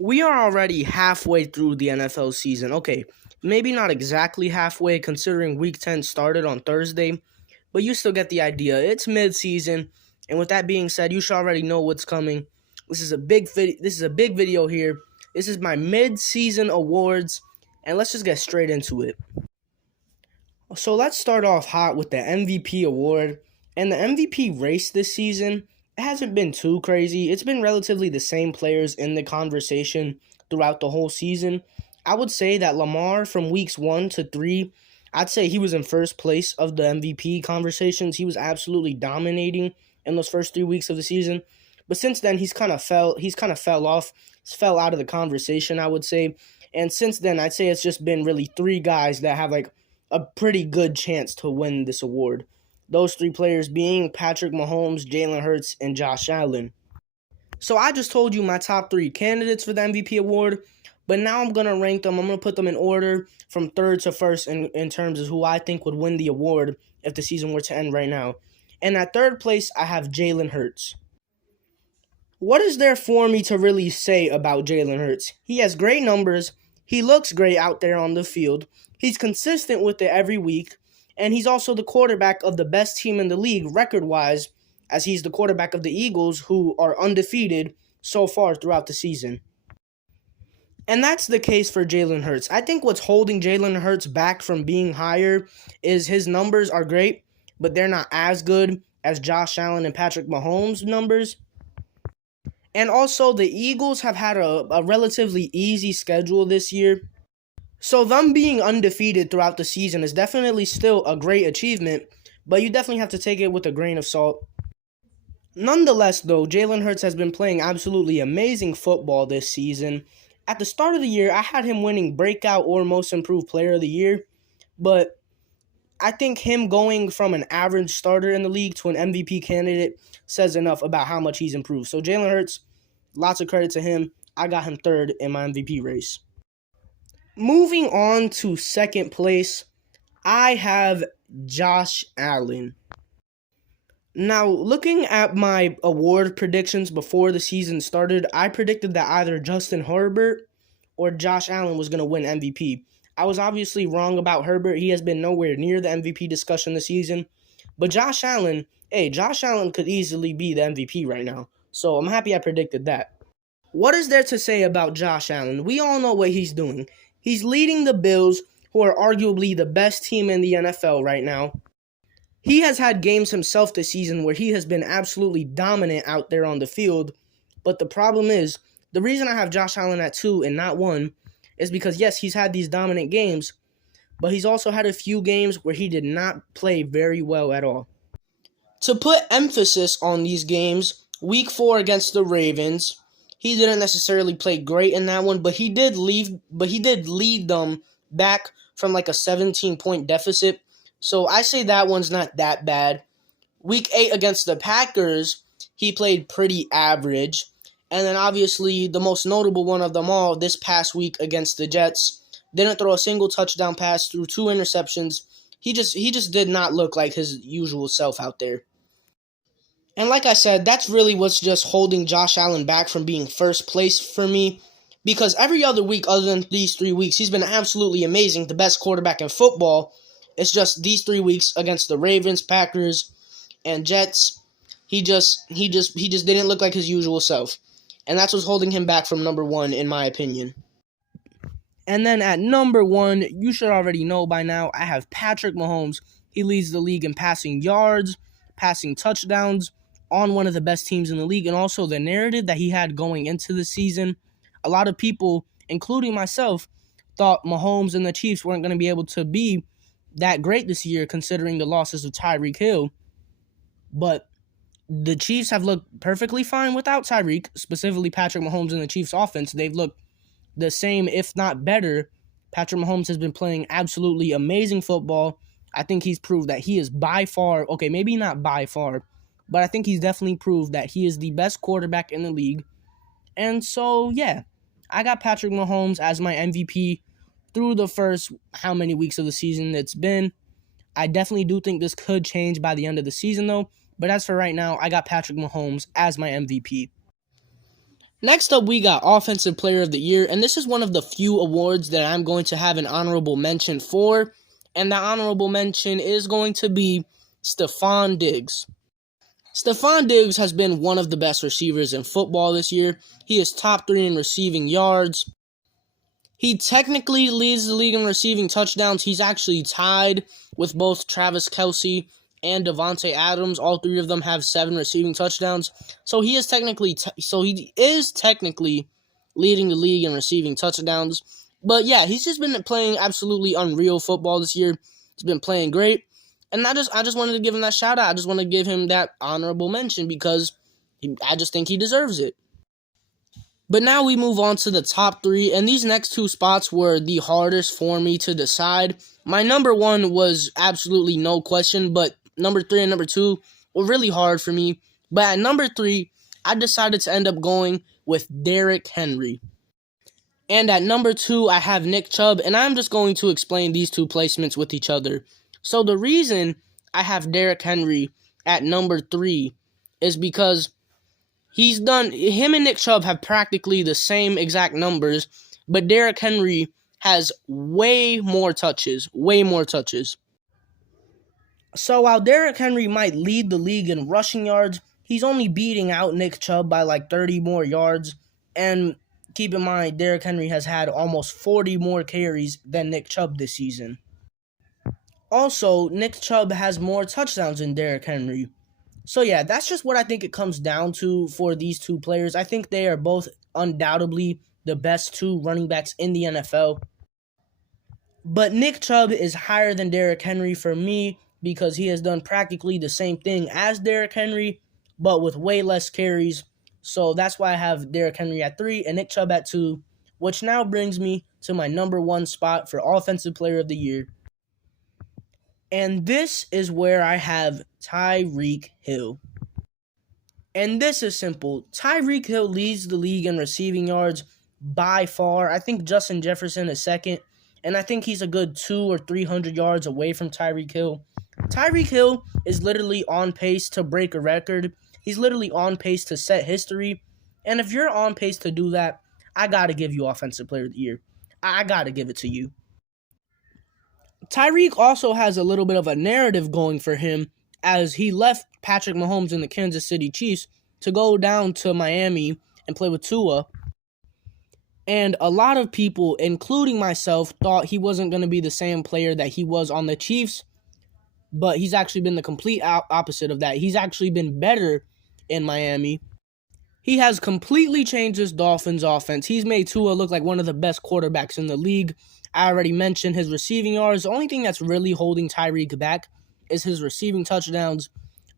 We are already halfway through the NFL season. Okay, maybe not exactly halfway considering week 10 started on Thursday, but you still get the idea. It's mid-season, and with that being said, you should already know what's coming. This is a big video here. This is my mid-season awards, and let's just get straight into it. So let's start off hot with the MVP award. And the MVP race this season, it hasn't been too crazy. It's been relatively the same players in the conversation throughout the whole season. I would say that Lamar from weeks 1 to 3, I'd say he was in first place of the MVP conversations. He was absolutely dominating in those first 3 weeks of the season. But since then he's kind of fell off. He's fell out of the conversation, I would say. And since then, I'd say it's just been really three guys that have like a pretty good chance to win this award. Those three players being Patrick Mahomes, Jalen Hurts, and Josh Allen. So I just told you my top three candidates for the MVP award, but now I'm going to rank them. I'm going to put them in order from third to first in terms of who I think would win the award if the season were to end right now. And at third place, I have Jalen Hurts. What is there for me to really say about Jalen Hurts? He has great numbers. He looks great out there on the field. He's consistent with it every week. And he's also the quarterback of the best team in the league record-wise, as he's the quarterback of the Eagles, who are undefeated so far throughout the season. And that's the case for Jalen Hurts. I think what's holding Jalen Hurts back from being higher is his numbers are great, but they're not as good as Josh Allen and Patrick Mahomes' numbers. And also, the Eagles have had a relatively easy schedule this year. So them being undefeated throughout the season is definitely still a great achievement, but you definitely have to take it with a grain of salt. Nonetheless, though, Jalen Hurts has been playing absolutely amazing football this season. At the start of the year, I had him winning Breakout or Most Improved Player of the Year, but I think him going from an average starter in the league to an MVP candidate says enough about how much he's improved. So Jalen Hurts, lots of credit to him. I got him third in my MVP race. Moving on to second place, I have Josh Allen. Now, looking at my award predictions before the season started, I predicted that either Justin Herbert or Josh Allen was going to win MVP. I was obviously wrong about Herbert. He has been nowhere near the MVP discussion this season. But Josh Allen could easily be the MVP right now. So I'm happy I predicted that. What is there to say about Josh Allen? We all know what he's doing. He's leading the Bills, who are arguably the best team in the NFL right now. He has had games himself this season where he has been absolutely dominant out there on the field. But the problem is, the reason I have Josh Allen at 2 and not 1 is because, yes, he's had these dominant games, but he's also had a few games where he did not play very well at all. To put emphasis on these games, Week 4 against the Ravens, he didn't necessarily play great in that one, but he did lead them back from like a 17-point deficit. So I say that one's not that bad. Week 8 against the Packers, he played pretty average. And then obviously the most notable one of them all this past week against the Jets, didn't throw a single touchdown pass, threw 2 interceptions. He just did not look like his usual self out there. And like I said, that's really what's just holding Josh Allen back from being first place for me. Because every other week other than these 3 weeks, he's been absolutely amazing, the best quarterback in football. It's just these 3 weeks against the Ravens, Packers, and Jets, he just didn't look like his usual self. And that's what's holding him back from number 1, in my opinion. And then at number 1, you should already know by now, I have Patrick Mahomes. He leads the league in passing yards, passing touchdowns, on one of the best teams in the league, and also the narrative that he had going into the season. A lot of people, including myself, thought Mahomes and the Chiefs weren't going to be able to be that great this year considering the losses of Tyreek Hill. But the Chiefs have looked perfectly fine without Tyreek, specifically Patrick Mahomes and the Chiefs offense. They've looked the same, if not better. Patrick Mahomes has been playing absolutely amazing football. I think he's proved that he is by far, okay, maybe not by far, but I think he's definitely proved that he is the best quarterback in the league. And so, yeah, I got Patrick Mahomes as my MVP through the first how many weeks of the season it's been. I definitely do think this could change by the end of the season, though. But as for right now, I got Patrick Mahomes as my MVP. Next up, we got Offensive Player of the Year, and this is one of the few awards that I'm going to have an honorable mention for, and the honorable mention is going to be Stefon Diggs. Stefon Diggs has been one of the best receivers in football this year. He is top 3 in receiving yards. He technically leads the league in receiving touchdowns. He's actually tied with both Travis Kelce and Davante Adams. All three of them have 7 receiving touchdowns. So he is technically leading the league in receiving touchdowns. But yeah, he's just been playing absolutely unreal football this year. He's been playing great. And I just wanted to give him that shout out. I just want to give him that honorable mention because I just think he deserves it. But now we move on to the top 3, and these next 2 spots were the hardest for me to decide. My number 1 was absolutely no question, but number 3 and number 2 were really hard for me. But at number 3, I decided to end up going with Derrick Henry. And at number 2, I have Nick Chubb, and I'm just going to explain these 2 placements with each other. So the reason I have Derrick Henry at number 3 is because him and Nick Chubb have practically the same exact numbers, but Derrick Henry has way more touches. So while Derrick Henry might lead the league in rushing yards, he's only beating out Nick Chubb by like 30 more yards. And keep in mind, Derrick Henry has had almost 40 more carries than Nick Chubb this season. Also, Nick Chubb has more touchdowns than Derrick Henry. So yeah, that's just what I think it comes down to for these 2 players. I think they are both undoubtedly the best 2 running backs in the NFL. But Nick Chubb is higher than Derrick Henry for me because he has done practically the same thing as Derrick Henry, but with way less carries. So that's why I have Derrick Henry at 3 and Nick Chubb at 2, which now brings me to my number 1 spot for Offensive Player of the Year. And this is where I have Tyreek Hill. And this is simple. Tyreek Hill leads the league in receiving yards by far. I think Justin Jefferson is second. And I think he's a good 200 or 300 yards away from Tyreek Hill. Tyreek Hill is literally on pace to break a record. He's literally on pace to set history. And if you're on pace to do that, I got to give you Offensive Player of the Year. I got to give it to you. Tyreek also has a little bit of a narrative going for him as he left Patrick Mahomes and the Kansas City Chiefs to go down to Miami and play with Tua. And a lot of people, including myself, thought he wasn't going to be the same player that he was on the Chiefs, but he's actually been the complete opposite of that. He's actually been better in Miami. He has completely changed his Dolphins offense. He's made Tua look like one of the best quarterbacks in the league. I already mentioned his receiving yards. The only thing that's really holding Tyreek back is his receiving touchdowns,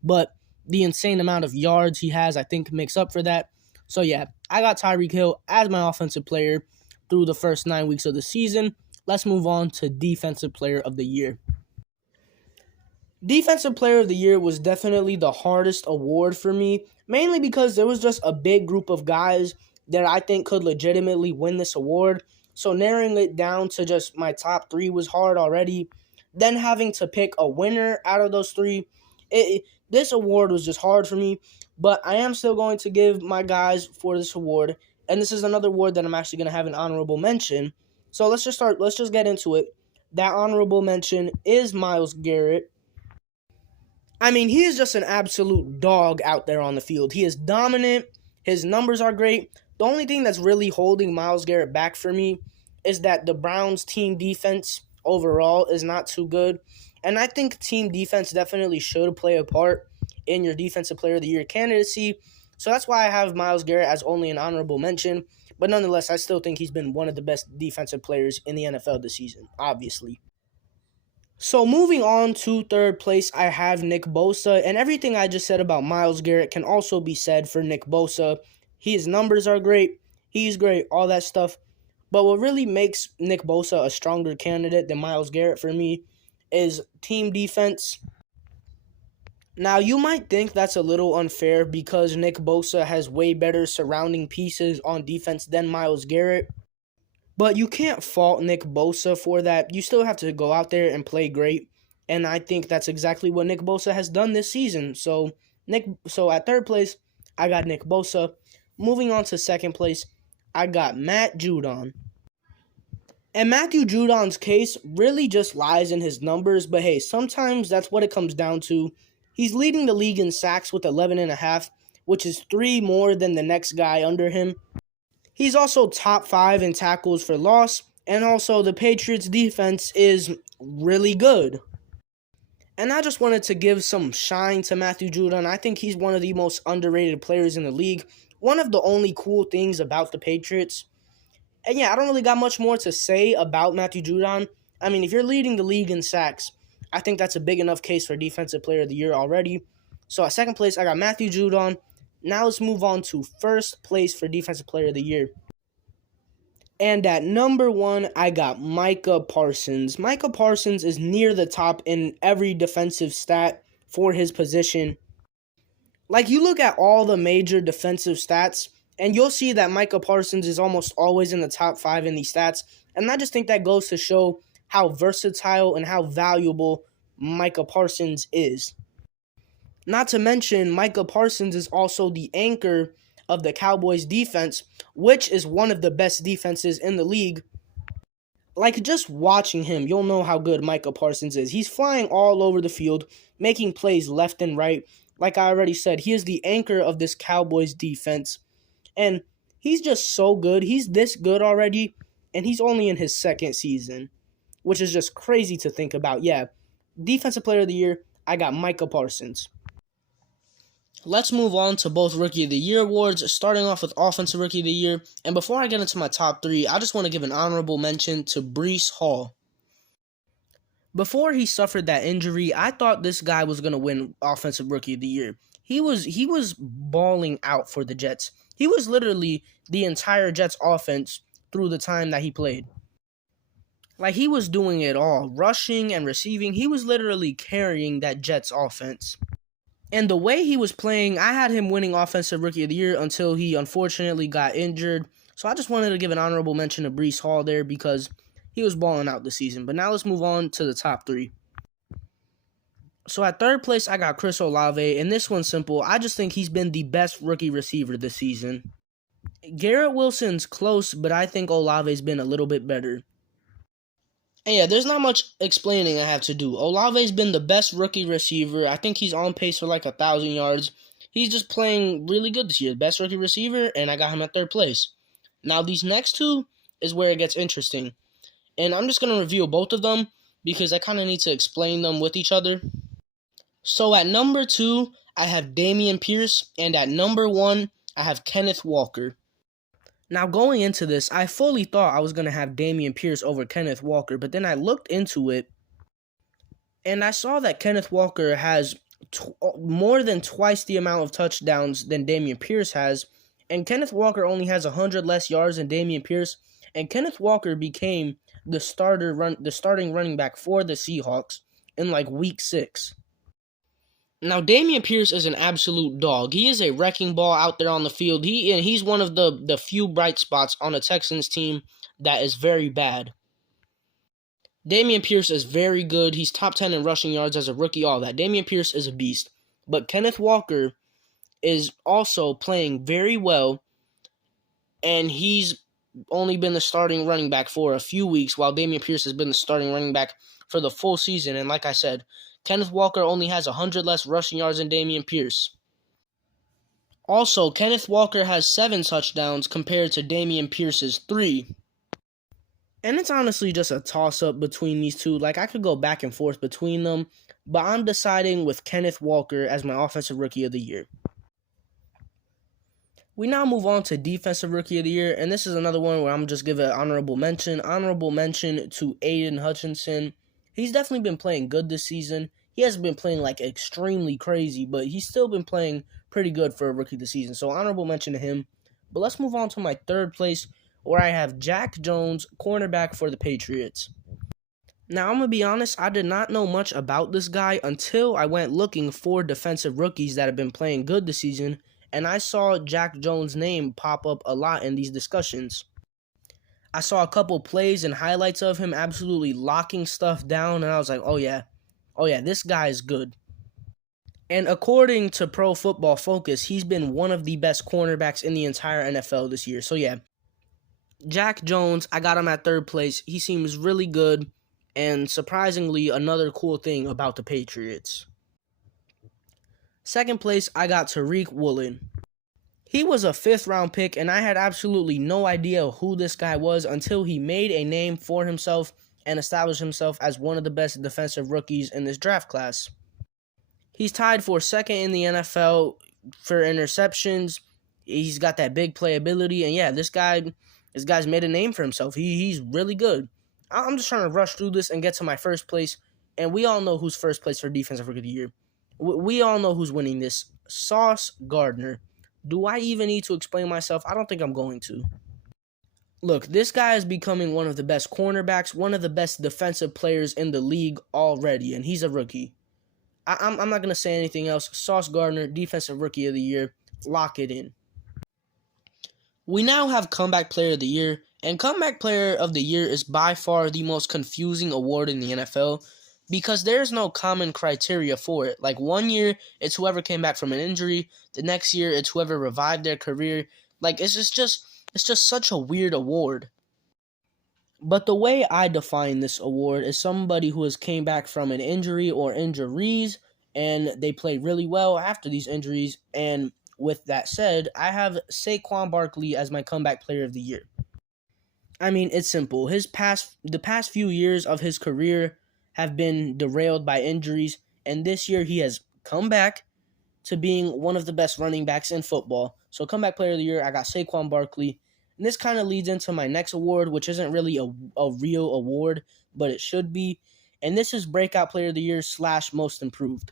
but the insane amount of yards he has, I think, makes up for that. So yeah, I got Tyreek Hill as my offensive player through the first 9 weeks of the season. Let's move on to Defensive Player of the Year. Defensive Player of the Year was definitely the hardest award for me, mainly because there was just a big group of guys that I think could legitimately win this award. So narrowing it down to just my top 3 was hard already. Then having to pick a winner out of those 3, this award was just hard for me. But I am still going to give my guys for this award. And this is another award that I'm actually going to have an honorable mention. So let's just get into it. That honorable mention is Myles Garrett. I mean, he is just an absolute dog out there on the field. He is dominant. His numbers are great. The only thing that's really holding Myles Garrett back for me is that the Browns' team defense overall is not too good. And I think team defense definitely should play a part in your Defensive Player of the Year candidacy. So that's why I have Myles Garrett as only an honorable mention. But nonetheless, I still think he's been one of the best defensive players in the NFL this season, obviously. So moving on to third place, I have Nick Bosa. And everything I just said about Myles Garrett can also be said for Nick Bosa. His numbers are great. He's great, all that stuff. But what really makes Nick Bosa a stronger candidate than Myles Garrett for me is team defense. Now, you might think that's a little unfair because Nick Bosa has way better surrounding pieces on defense than Myles Garrett. But you can't fault Nick Bosa for that. You still have to go out there and play great. And I think that's exactly what Nick Bosa has done this season. So at third place, I got Nick Bosa. Moving on to second place, I got Matt Judon. And Matthew Judon's case really just lies in his numbers, but hey, sometimes that's what it comes down to. He's leading the league in sacks with 11.5, which is 3 more than the next guy under him. He's also top 5 in tackles for loss, and also the Patriots' defense is really good. And I just wanted to give some shine to Matthew Judon. I think he's one of the most underrated players in the league. One of the only cool things about the Patriots. And yeah, I don't really got much more to say about Matthew Judon. I mean, if you're leading the league in sacks, I think that's a big enough case for Defensive Player of the Year already. So at second place, I got Matthew Judon. Now let's move on to first place for Defensive Player of the Year. And at number 1, I got Micah Parsons. Micah Parsons is near the top in every defensive stat for his position. Like, you look at all the major defensive stats, and you'll see that Micah Parsons is almost always in the top 5 in these stats. And I just think that goes to show how versatile and how valuable Micah Parsons is. Not to mention, Micah Parsons is also the anchor of the Cowboys defense, which is one of the best defenses in the league. Like, just watching him, you'll know how good Micah Parsons is. He's flying all over the field, making plays left and right. Like I already said, he is the anchor of this Cowboys defense. And he's just so good. He's this good already, and he's only in his second season, which is just crazy to think about. Yeah, Defensive Player of the Year, I got Micah Parsons. Let's move on to both Rookie of the Year awards, starting off with Offensive Rookie of the Year. And before I get into my top 3, I just want to give an honorable mention to Breece Hall. Before he suffered that injury, I thought this guy was going to win Offensive Rookie of the Year. He was balling out for the Jets. He was literally the entire Jets offense through the time that he played. Like, he was doing it all, rushing and receiving. He was literally carrying that Jets offense. And the way he was playing, I had him winning Offensive Rookie of the Year until he unfortunately got injured. So I just wanted to give an honorable mention to Breece Hall there because he was balling out this season. But now let's move on to the top 3. So at third place, I got Chris Olave, and this one's simple. I just think he's been the best rookie receiver this season. Garrett Wilson's close, but I think Olave's been a little bit better. And yeah, there's not much explaining I have to do. Olave's been the best rookie receiver. I think he's on pace for like 1,000 yards. He's just playing really good this year. Best rookie receiver, and I got him at third place. Now, these next two is where it gets interesting. And I'm just going to reveal both of them because I kind of need to explain them with each other. So at number 2, I have Dameon Pierce, and at number 1, I have Kenneth Walker. Now, going into this, I fully thought I was going to have Dameon Pierce over Kenneth Walker, but then I looked into it, and I saw that Kenneth Walker has more than twice the amount of touchdowns than Dameon Pierce has, and Kenneth Walker only has 100 less yards than Dameon Pierce, and Kenneth Walker became the starting running back for the Seahawks in like week 6. Now, Dameon Pierce is an absolute dog. He is a wrecking ball out there on the field. He's one of the few bright spots on a Texans team that is very bad. Dameon Pierce is very good. He's top 10 in rushing yards as a rookie, all that. Dameon Pierce is a beast. But Kenneth Walker is also playing very well, and he's only been the starting running back for a few weeks, while Dameon Pierce has been the starting running back for the full season. And like I said, Kenneth Walker only has 100 less rushing yards than Dameon Pierce. Also, Kenneth Walker has 7 touchdowns compared to Dameon Pierce's 3. And it's honestly just a toss-up between these two. Like, I could go back and forth between them, but I'm deciding with Kenneth Walker as my Offensive Rookie of the Year. We now move on to Defensive Rookie of the Year, and this is another one where I'm just giving an honorable mention. Honorable mention to Aiden Hutchinson. He's definitely been playing good this season. He hasn't been playing like extremely crazy, but he's still been playing pretty good for a rookie this season. So honorable mention to him. But let's move on to my third place, where I have Jack Jones, cornerback for the Patriots. Now, I'm going to be honest, I did not know much about this guy until I went looking for defensive rookies that have been playing good this season, and I saw Jack Jones' name pop up a lot in these discussions. I saw a couple plays and highlights of him absolutely locking stuff down, and I was like, oh yeah, this guy is good. And according to Pro Football Focus, he's been one of the best cornerbacks in the entire NFL this year. So yeah, Jack Jones, I got him at third place. He seems really good. And surprisingly, another cool thing about the Patriots. Second place, I got Tariq Woolen. He was a fifth-round pick, and I had absolutely no idea who this guy was until he made a name for himself and established himself as one of the best defensive rookies in this draft class. He's tied for second in the NFL for interceptions. He's got that big playability, and yeah, this guy's made a name for himself. He's really good. I'm just trying to rush through this and get to my first place, and we all know who's first place for Defensive Rookie of the Year. We all know who's winning this. Sauce Gardner. Do I even need to explain myself? I don't think I'm going to. Look, this guy is becoming one of the best cornerbacks, one of the best defensive players in the league already, and he's a rookie. I'm not going to say anything else. Sauce Gardner, Defensive Rookie of the Year. Lock it in. We now have Comeback Player of the Year, and Comeback Player of the Year is by far the most confusing award in the NFL because there's no common criteria for it. Like 1 year, it's whoever came back from an injury. The next year, it's whoever revived their career. Like, it's just such a weird award. But the way I define this award is somebody who has came back from an injury or injuries, and they played really well after these injuries. And with that said, I have Saquon Barkley as my Comeback Player of the Year. I mean, it's simple. The past few years of his career have been derailed by injuries, and this year he has come back to being one of the best running backs in football. So Comeback Player of the Year, I got Saquon Barkley. And this kind of leads into my next award, which isn't really a real award, but it should be. And this is Breakout Player of the Year / Most Improved.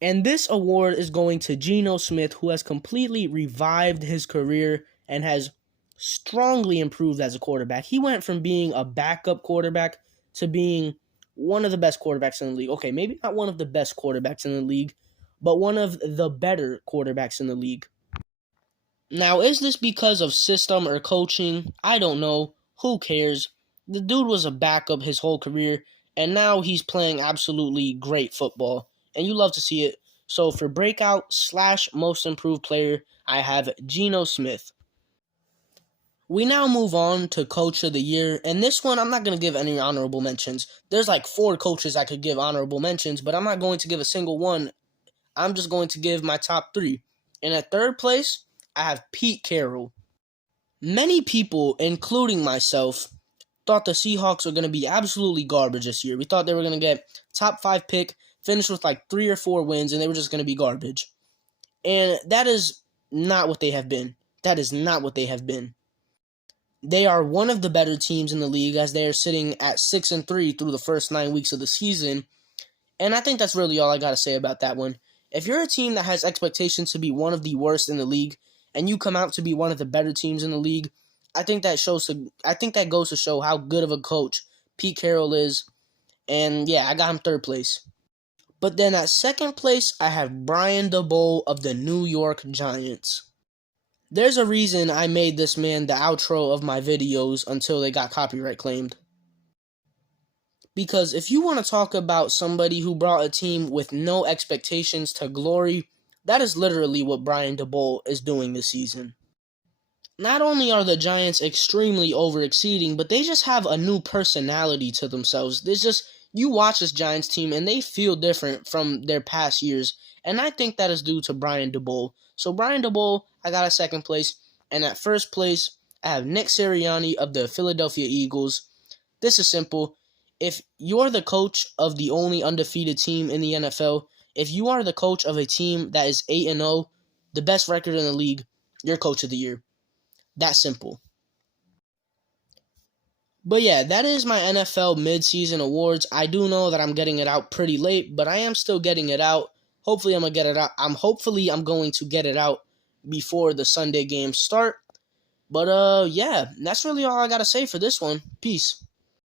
And this award is going to Geno Smith, who has completely revived his career and has strongly improved as a quarterback. He went from being a backup quarterback to being one of the best quarterbacks in the league. Okay, maybe not one of the best quarterbacks in the league, but one of the better quarterbacks in the league. Now, is this because of system or coaching? I don't know. Who cares? The dude was a backup his whole career, and now he's playing absolutely great football, and you love to see it. So for Breakout / Most Improved Player, I have Geno Smith. We now move on to Coach of the Year, and this one I'm not going to give any honorable mentions. There's like 4 coaches I could give honorable mentions, but I'm not going to give a single one. I'm just going to give my top 3. And at third place, I have Pete Carroll. Many people, including myself, thought the Seahawks were going to be absolutely garbage this year. We thought they were going to get top 5 pick, finish with like 3 or 4 wins, and they were just going to be garbage. And that is not what they have been. That is not what they have been. They are one of the better teams in the league as they are sitting at 6-3 through the first 9 weeks of the season. And I think that's really all I got to say about that one. If you're a team that has expectations to be one of the worst in the league and you come out to be one of the better teams in the league, I think that goes to show how good of a coach Pete Carroll is. And yeah, I got him third place. But then at second place, I have Brian Daboll of the New York Giants. There's a reason I made this man the outro of my videos until they got copyright claimed. Because if you want to talk about somebody who brought a team with no expectations to glory, that is literally what Brian Daboll is doing this season. Not only are the Giants extremely over-exceeding, but they just have a new personality to themselves. You watch this Giants team and they feel different from their past years, and I think that is due to Brian Daboll. So Brian Daboll, I got at second place, and at first place, I have Nick Sirianni of the Philadelphia Eagles. This is simple. If you're the coach of the only undefeated team in the NFL, if you are the coach of a team that is 8-0, the best record in the league, you're Coach of the Year. That simple. But yeah, that is my NFL midseason awards. I do know that I'm getting it out pretty late, but I am still getting it out. Hopefully I'm going to get it out. I'm going to get it out before the Sunday games start. But yeah, that's really all I got to say for this one. Peace.